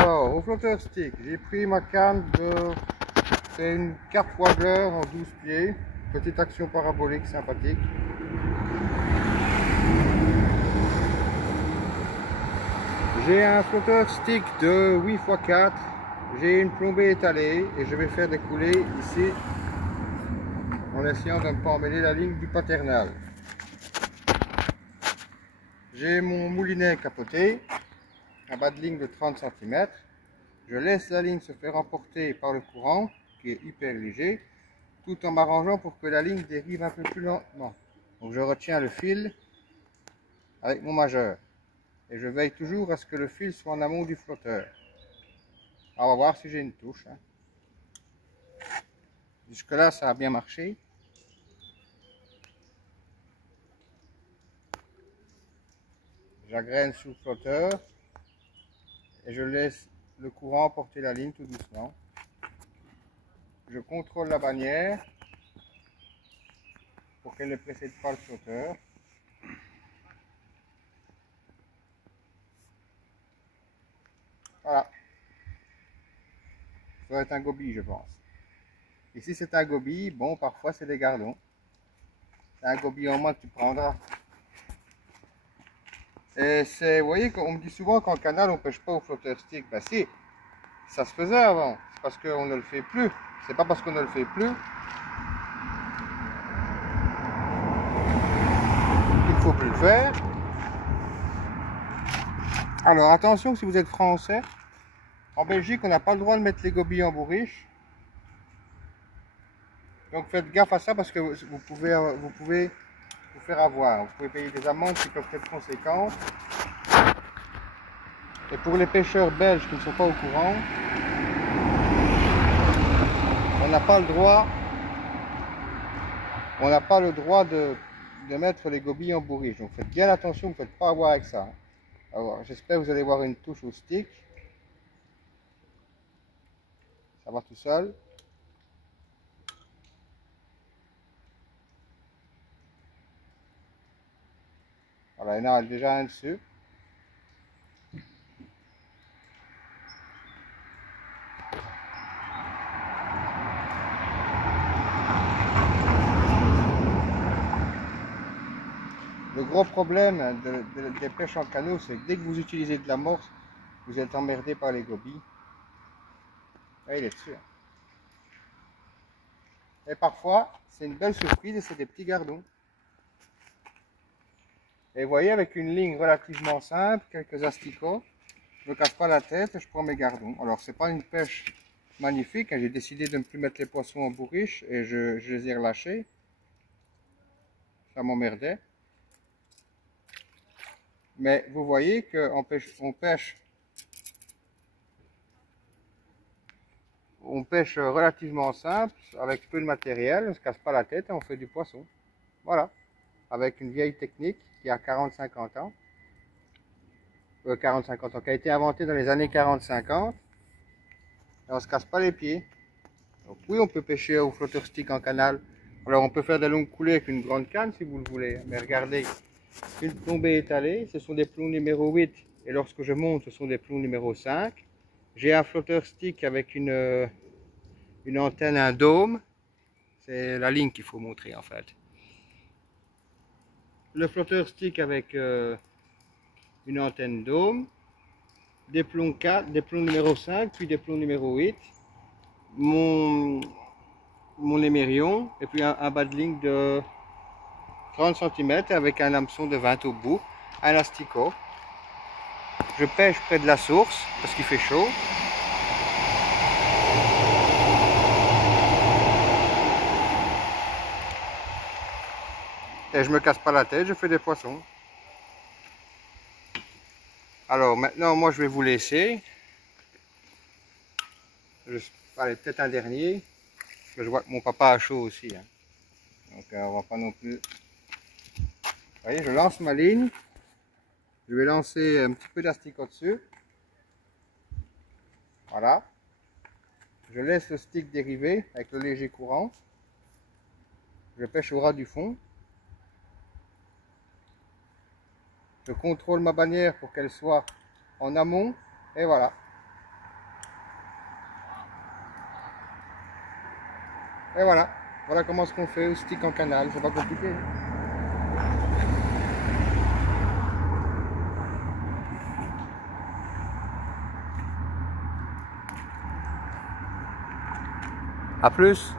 Alors, au flotteur stick, j'ai pris ma canne de... C'est une Carp Waggler en 12 pieds. Petite action parabolique sympathique. J'ai un flotteur stick de 8x4. J'ai une plombée étalée et je vais faire des coulées ici en essayant de ne pas emmêler la ligne du paternal. J'ai mon moulinet capoté, un bas de ligne de 30 cm. Je laisse la ligne se faire emporter par le courant, qui est hyper léger, tout en m'arrangeant pour que la ligne dérive un peu plus lentement. Donc je retiens le fil avec mon majeur. Et je veille toujours à ce que le fil soit en amont du flotteur. Alors, on va voir si j'ai une touche. Jusque là, ça a bien marché. J'agraine sous le flotteur et je laisse le courant porter la ligne tout doucement. Je contrôle la bannière pour qu'elle ne précède pas le flotteur. Voilà. Ça doit être un gobi, je pense. Et si c'est un gobi, bon, parfois c'est des gardons. C'est un gobi en moins que tu prendras. Et c'est, vous voyez, on me dit souvent qu'en canal on pêche pas au flotteur stick. Ben si, ça se faisait avant. C'est parce qu'on ne le fait plus. C'est pas parce qu'on ne le fait plus qu'il ne faut plus le faire. Alors attention, si vous êtes français, en Belgique on n'a pas le droit de mettre les gobies en bourriche. Donc faites gaffe à ça parce que vous pouvez vous faire avoir. Vous pouvez payer des amendes qui peuvent être conséquentes. Et pour les pêcheurs belges qui ne sont pas au courant, on n'a pas le droit de mettre les gobies en bourriche. Donc faites bien attention, vous ne faites pas avoir avec ça. Alors j'espère que vous allez voir une touche au stick. Ça va tout seul. Voilà, il y en a déjà un dessus. Le gros problème des pêches en canot, c'est que dès que vous utilisez de l'amorce, vous êtes emmerdé par les gobies. Là, il est dessus. Et parfois, c'est une belle surprise et c'est des petits gardons. Et vous voyez, avec une ligne relativement simple, quelques asticots, je ne me casse pas la tête et je prends mes gardons. Alors, c'est pas une pêche magnifique. J'ai décidé de ne plus mettre les poissons en bourriche et je les ai relâchés. Ça m'emmerdait. Mais vous voyez qu'on pêche relativement simple, avec peu de matériel, on ne se casse pas la tête et on fait du poisson. Voilà, avec une vieille technique qui a 40-50 ans. 40-50 ans, qui a été inventée dans les années 40-50. Et on ne se casse pas les pieds. Donc oui, on peut pêcher au flotteur stick en canal. Alors on peut faire des longues coulées avec une grande canne si vous le voulez. Mais regardez, une plombée étalée, ce sont des plombs numéro 8. Et lorsque je monte, ce sont des plombs numéro 5. J'ai un flotteur stick avec une antenne, un dôme. C'est la ligne qu'il faut montrer en fait. Le flotteur stick avec une antenne dôme. Des plombs 4, des plombs numéro 5, puis des plombs numéro 8. Mon émerion et puis un bas de ligne de 30 cm avec un hameçon de 20 au bout, un asticot. Je pêche près de la source parce qu'il fait chaud. Et je me casse pas la tête, je fais des poissons. Alors maintenant, moi je vais vous laisser. Allez, peut-être un dernier. Parce que je vois que mon papa a chaud aussi. Hein. Donc on va pas non plus. Vous voyez, je lance ma ligne. Je vais lancer un petit peu d'asticot dessus. Voilà. Je laisse le stick dériver avec le léger courant. Je pêche au ras du fond. Je contrôle ma bannière pour qu'elle soit en amont. Et voilà. Et voilà. Voilà comment ce qu'on fait au stick en canal. C'est pas compliqué. À plus.